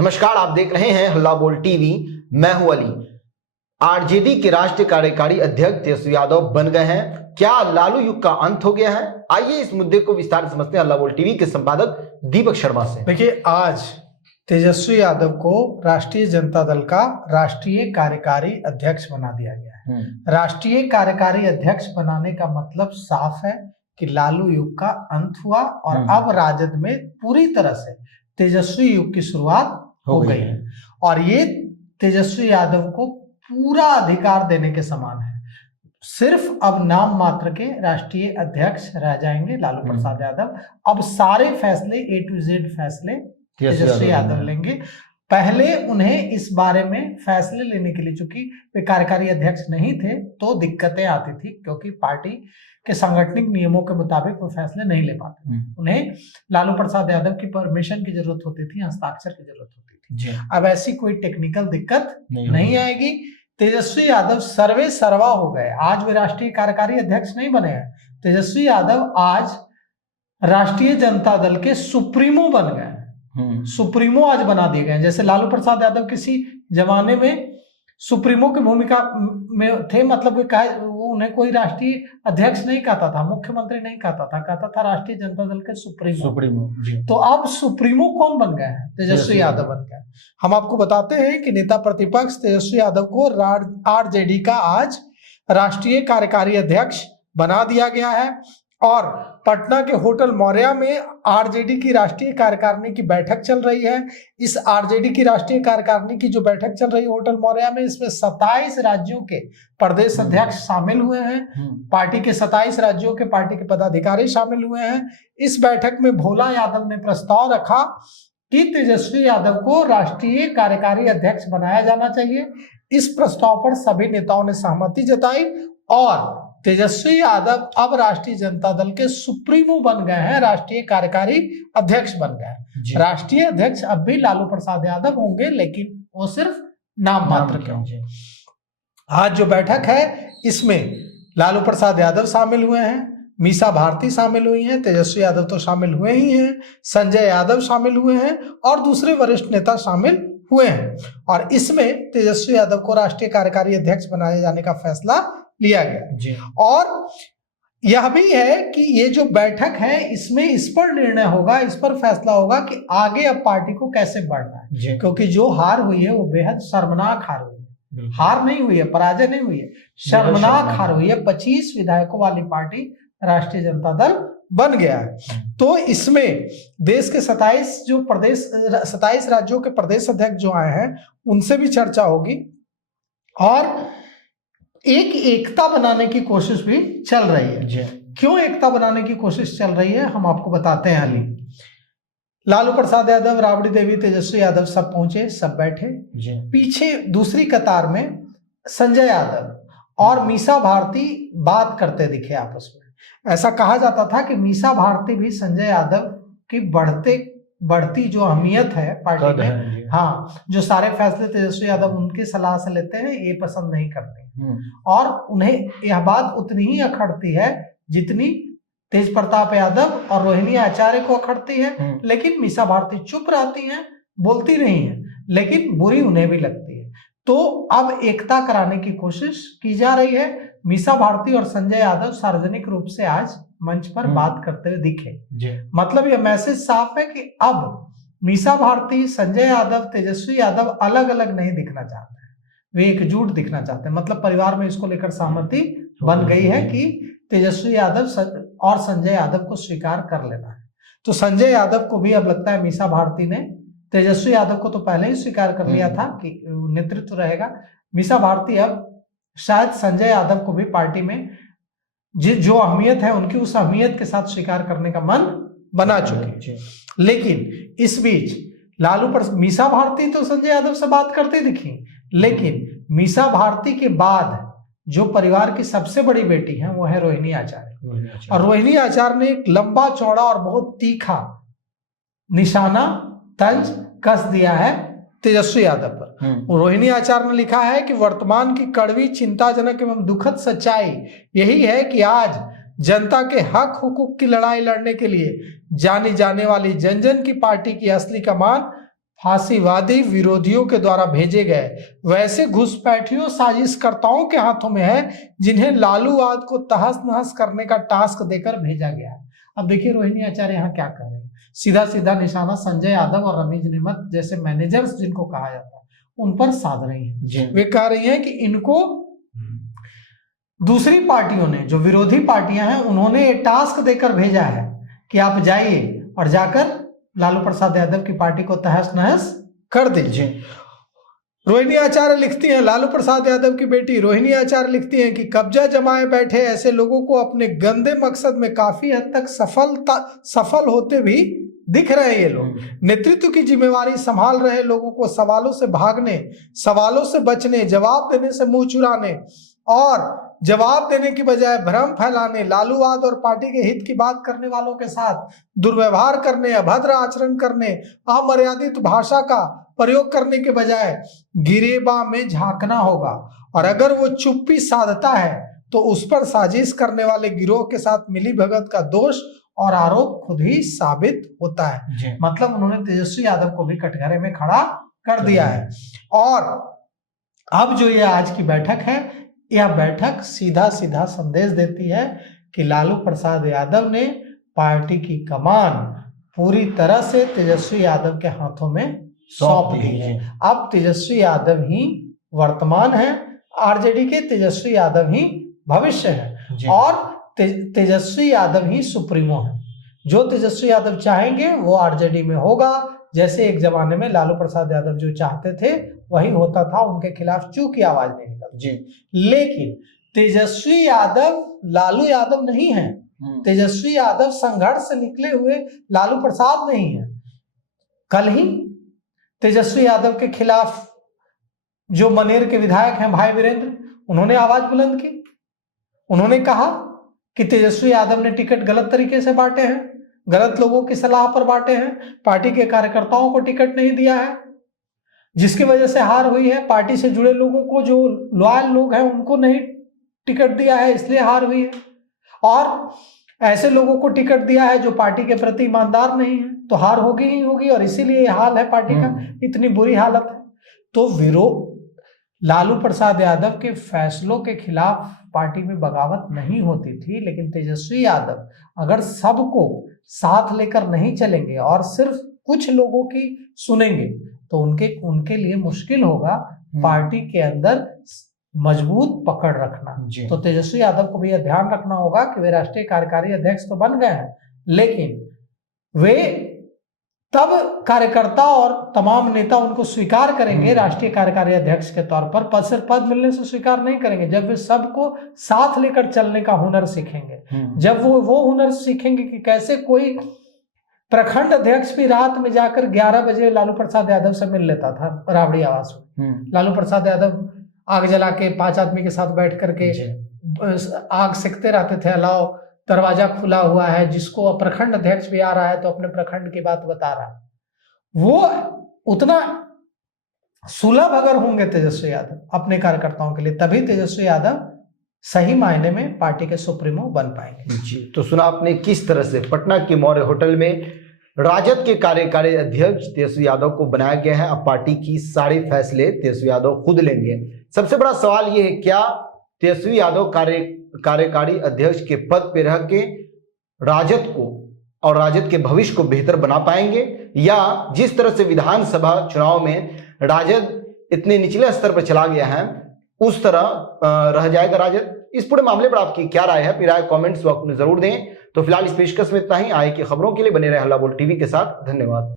नमस्कार, आप देख रहे हैं हल्ला बोल टीवी। मैं हूं अली। आरजेडी के राष्ट्रीय कार्यकारी अध्यक्ष तेजस्वी यादव बन गए हैं। क्या लालू युग का अंत हो गया है? आइए इस मुद्दे को विस्तार से समझते हैं हल्ला बोल टीवी के संपादक दीपक शर्मा से। देखिए, आज तेजस्वी यादव को राष्ट्रीय जनता दल का राष्ट्रीय कार्यकारी अध्यक्ष बना दिया गया है। राष्ट्रीय कार्यकारी अध्यक्ष बनाने का मतलब साफ है कि लालू युग का अंत हुआ और अब राजद में पूरी तरह से तेजस्वी युग की शुरुआत हो गई है। और ये तेजस्वी यादव को पूरा अधिकार देने के समान है। सिर्फ अब नाम मात्र के राष्ट्रीय अध्यक्ष रह जाएंगे लालू प्रसाद यादव। अब सारे फैसले A to Z फैसले तेजस्वी यादव लेंगे। पहले उन्हें इस बारे में फैसले लेने के लिए, चूंकि वे कार्यकारी अध्यक्ष नहीं थे, तो दिक्कतें आती थी, क्योंकि पार्टी के सांगठनिक नियमों के मुताबिक वो फैसले नहीं ले पाते। उन्हें लालू प्रसाद यादव की परमिशन की जरूरत होती थी, हस्ताक्षर की जरूरत होती थी। अब ऐसी कोई टेक्निकल दिक्कत नहीं आएगी। तेजस्वी यादव सर्वे सर्वा हो गए। आज वे राष्ट्रीय कार्यकारी अध्यक्ष नहीं बने हैं। तेजस्वी यादव आज राष्ट्रीय जनता दल के सुप्रीमो बन गए। सुप्रीमो आज बना दिए गए। जैसे लालू प्रसाद यादव किसी जमाने में सुप्रीमो की भूमिका में थे, मतलब वो उन्हें कोई राष्ट्रीय अध्यक्ष नहीं कहता था, मुख्यमंत्री नहीं कहता था राष्ट्रीय जनता दल के सुप्रीमो जी। तो अब सुप्रीमो कौन बन गए हैं? तेजस्वी यादव बन गए। हम आपको बताते हैं कि नेता प्रतिपक्ष तेजस्वी यादव को आरजेडी का आज राष्ट्रीय कार्यकारी अध्यक्ष बना दिया गया है। और पटना के होटल मौर्या में आरजेडी की राष्ट्रीय कार्यकारिणी की बैठक चल रही है। इस आरजेडी की राष्ट्रीय कार्यकारिणी की जो बैठक चल रही है होटल मौर्या में, इसमें 27 राज्यों के प्रदेश अध्यक्ष शामिल हुए हैं। पार्टी के 27 राज्यों के पार्टी के पदाधिकारी शामिल हुए हैं। इस बैठक में भोला यादव ने प्रस्ताव रखा कि तेजस्वी यादव को राष्ट्रीय कार्यकारी अध्यक्ष बनाया जाना चाहिए। इस प्रस्ताव पर सभी नेताओं ने सहमति जताई और तेजस्वी यादव अब राष्ट्रीय जनता दल के सुप्रीमो बन गए हैं, राष्ट्रीय कार्यकारी अध्यक्ष बन गए हैं। राष्ट्रीय अध्यक्ष अब भी लालू प्रसाद यादव होंगे, लेकिन वो सिर्फ नाम मात्र के होंगे। आज जो बैठक है इसमें लालू प्रसाद यादव शामिल हुए हैं, मीसा भारती शामिल हुई हैं, तेजस्वी यादव तो शामिल हुए ही हैं, संजय यादव शामिल हुए हैं और दूसरे वरिष्ठ नेता शामिल हुए हैं। और इसमें तेजस्वी यादव को राष्ट्रीय कार्यकारी अध्यक्ष बनाए जाने का फैसला लिया गया। और यह भी है कि ये जो बैठक है इसमें इस पर निर्णय होगा, इस पर फैसला होगा कि आगे अब पार्टी को कैसे बढ़ना है। क्योंकि जो हार हुई है वो बेहद शर्मनाक हार हुई है। हार नहीं हुई है, पराजय नहीं हुई है, शर्मनाक हार हुई है। 25 विधायकों वाली पार्टी राष्ट्रीय जनता दल बन गया है। तो इसमें देश के 27 राज्यों के प्रदेश अध्यक्ष जो आए हैं उनसे भी चर्चा होगी और एक एकता बनाने की कोशिश भी चल रही है। क्यों एकता बनाने की कोशिश चल रही है हम आपको बताते हैं। अली लालू प्रसाद यादव, राबड़ी देवी, तेजस्वी यादव सब पहुंचे, सब बैठे। पीछे दूसरी कतार में संजय यादव और मीसा भारती बात करते दिखे आपस में। ऐसा कहा जाता था कि मीसा भारती भी संजय यादव की बढ़ती जो अहमियत है पार्टी में, हाँ, जो सारे फैसले तेजस्वी यादव उनकी सलाह से लेते हैं, ये पसंद नहीं करते। और उन्हें यह बात उतनी ही अखड़ती है जितनी तेज प्रताप यादव और रोहिणी आचार्य को अखड़ती है। लेकिन मीसा भारती चुप रहती हैं, बोलती नहीं है, लेकिन बुरी उन्हें भी लगती है। तो अब एकता कराने की कोशिश की जा रही है। मीसा भारती और संजय यादव सार्वजनिक रूप से आज मंच पर बात करते हुए दिखे। मतलब यह मैसेज साफ है कि अब मीसा भारती, संजय यादव, तेजस्वी यादव अलग अलग नहीं दिखना चाहते हैं, वे एकजुट दिखना चाहते हैं। मतलब परिवार में इसको लेकर सहमति बन गई है कि तेजस्वी यादव और संजय यादव को स्वीकार कर लेना है। तो संजय यादव को भी अब लगता है मीसा भारती ने, तेजस्वी यादव को तो पहले ही स्वीकार कर लिया था कि नेतृत्व रहेगा। मीसा भारती अब शायद संजय यादव को भी पार्टी में जो अहमियत है उनकी उस अहमियत के साथ स्वीकार करने का मन बना चुके। लेकिन इस बीच मीसा भारती तो संजय यादव से बात करते दिखी, लेकिन मीसा भारती के बाद जो परिवार की सबसे बड़ी बेटी है वो है रोहिणी आचार्य। और रोहिणी आचार्य ने एक लंबा चौड़ा और बहुत तीखा निशाना तंज कस दिया है तेजस्वी यादव पर। रोहिणी आचार्य ने लिखा है कि वर्तमान की कड़वी, चिंताजनक एवं दुखद सच्चाई यही है कि आज जनता के हक हुकूक की लड़ाई लड़ने के लिए जानी जाने वाली जन जन की पार्टी की असली कमान फांसीवादी विरोधियों के द्वारा भेजे गए वैसे घुसपैठियों साजिशकर्ताओं के हाथों में है जिन्हें लालूवाद को तहस नहस करने का टास्क देकर भेजा गया है। अब देखिए रोहिणी आचार्य यहाँ क्या कर रहे हैं, सीधा सीधा निशाना संजय यादव और रमेश नेमत जैसे मैनेजर्स जिनको कहा जाता है उन पर साध रही हैं। वे कह रही हैं कि इनको दूसरी पार्टियों ने, जो विरोधी पार्टियां हैं, उन्होंने ये टास्क देकर भेजा है कि आप जाइए और जाकर लालू प्रसाद यादव की पार्टी को तहस नहस कर दीजिए। रोहिणी आचार्य लिखती हैं, लालू प्रसाद यादव की बेटी रोहिणी आचार्य लिखती हैं कि कब्जा जमाए बैठे ऐसे लोगों को अपने गंदे मकसद में काफी हद तक सफल होते भी दिख रहे हैं। ये लोग नेतृत्व की जिम्मेवारी संभाल रहे लोगों को सवालों से भागने, सवालों से बचने, जवाब देने से मुंह चुराने और जवाब देने की बजाय भ्रम फैलाने, लालूवाद और पार्टी के हित की बात करने वालों के साथ दुर्व्यवहार करने, अभद्र आचरण करने, अमर्यादित भाषा का प्रयोग करने के बजाय गिरेबा में झांकना होगा और अगर वो चुप्पी साधता है तो उस पर साजिश करने वाले गिरोह के साथ मिली भगत का दोष और आरोप खुद ही साबित होता है। मतलब उन्होंने तेजस्वी यादव को भी कटघरे में खड़ा कर दिया है। और अब जो ये आज की बैठक है, यह बैठक सीधा सीधा संदेश देती है कि लालू प्रसाद यादव ने पार्टी की कमान पूरी तरह से तेजस्वी यादव के हाथों में सौंप दी है। अब तेजस्वी यादव ही वर्तमान है आरजेडी के, तेजस्वी यादव ही भविष्य है और तेजस्वी यादव ही सुप्रीमो है। जो तेजस्वी यादव चाहेंगे वो आरजेडी में होगा। जैसे एक जमाने में लालू प्रसाद यादव जो चाहते थे वही होता था, उनके खिलाफ चूं की आवाज नहीं निकलती। लेकिन तेजस्वी यादव लालू यादव नहीं है, तेजस्वी यादव संघर्ष से निकले हुए लालू प्रसाद नहीं है। कल ही तेजस्वी यादव के खिलाफ जो मनेर के विधायक हैं भाई वीरेंद्र, उन्होंने आवाज बुलंद की। उन्होंने कहा कि तेजस्वी यादव ने टिकट गलत तरीके से बांटे हैं, गलत लोगों की सलाह पर बांटे हैं, पार्टी के कार्यकर्ताओं को टिकट नहीं दिया है, जिसकी वजह से हार हुई है। पार्टी से जुड़े लोगों को, जो लॉयल लोग हैं, उनको नहीं टिकट दिया है, इसलिए हार हुई है। और ऐसे लोगों को टिकट दिया है जो पार्टी के प्रति ईमानदार नहीं है, तो हार होगी ही होगी और इसीलिए हाल है पार्टी का, इतनी बुरी हालत है। तो विरोध लालू प्रसाद यादव के फैसलों के खिलाफ पार्टी में बगावत नहीं होती थी, लेकिन तेजस्वी यादव अगर सबको साथ लेकर नहीं चलेंगे और सिर्फ कुछ लोगों की सुनेंगे तो उनके लिए मुश्किल होगा पार्टी के अंदर मजबूत पकड़ रखना। तो तेजस्वी यादव को भी यह ध्यान रखना होगा कि वे राष्ट्रीय कार्यकारी अध्यक्ष तो बन गए हैं, लेकिन वे तब कार्यकर्ता और तमाम नेता उनको स्वीकार करेंगे राष्ट्रीय कार्यकारी अध्यक्ष के तौर पर, सिर्फ पद मिलने से स्वीकार नहीं करेंगे। जब वे सबको साथ लेकर चलने का हुनर सीखेंगे, जब वो हुनर सीखेंगे कि कैसे कोई प्रखंड अध्यक्ष भी रात में जाकर 11 बजे लालू प्रसाद यादव से मिल लेता था राबड़ी आवास में। लालू प्रसाद यादव आग जला के 5 आदमी के साथ बैठ करके आग सेकते रहते थे, अलाव दरवाजा खुला हुआ है, जिसको प्रखंड अध्यक्ष भी आ रहा है तो अपने प्रखंड की बात बता रहा है। वो उतना सुलभ अगर होंगे तेजस्वी यादव अपने कार्यकर्ताओं के लिए, तभी तेजस्वी यादव सही मायने में पार्टी के सुप्रीमो बन पाएंगे। जी, तो सुना आपने किस तरह से पटना के मौर्य होटल में राजद के कार्यकारी अध्यक्ष तेजस्वी यादव को बनाया गया है। अब पार्टी की सारे फैसले तेजस्वी यादव खुद लेंगे। सबसे बड़ा सवाल यह है, क्या तेजस्वी यादव कार्यकारी अध्यक्ष के पद पर रह के राजद को और राजद के भविष्य को बेहतर बना पाएंगे, या जिस तरह से विधानसभा चुनाव में राजद इतने निचले स्तर पर चला गया है उस तरह रह जाएगा राजद? इस पूरे मामले पर आपकी क्या राय है? अपनी राय कमेंट्स बॉक्स में जरूर दें। तो फिलहाल इस पेशकश में इतना ही। आए की खबरों के लिए बने रहे हल्ला बोल टीवी के साथ। धन्यवाद।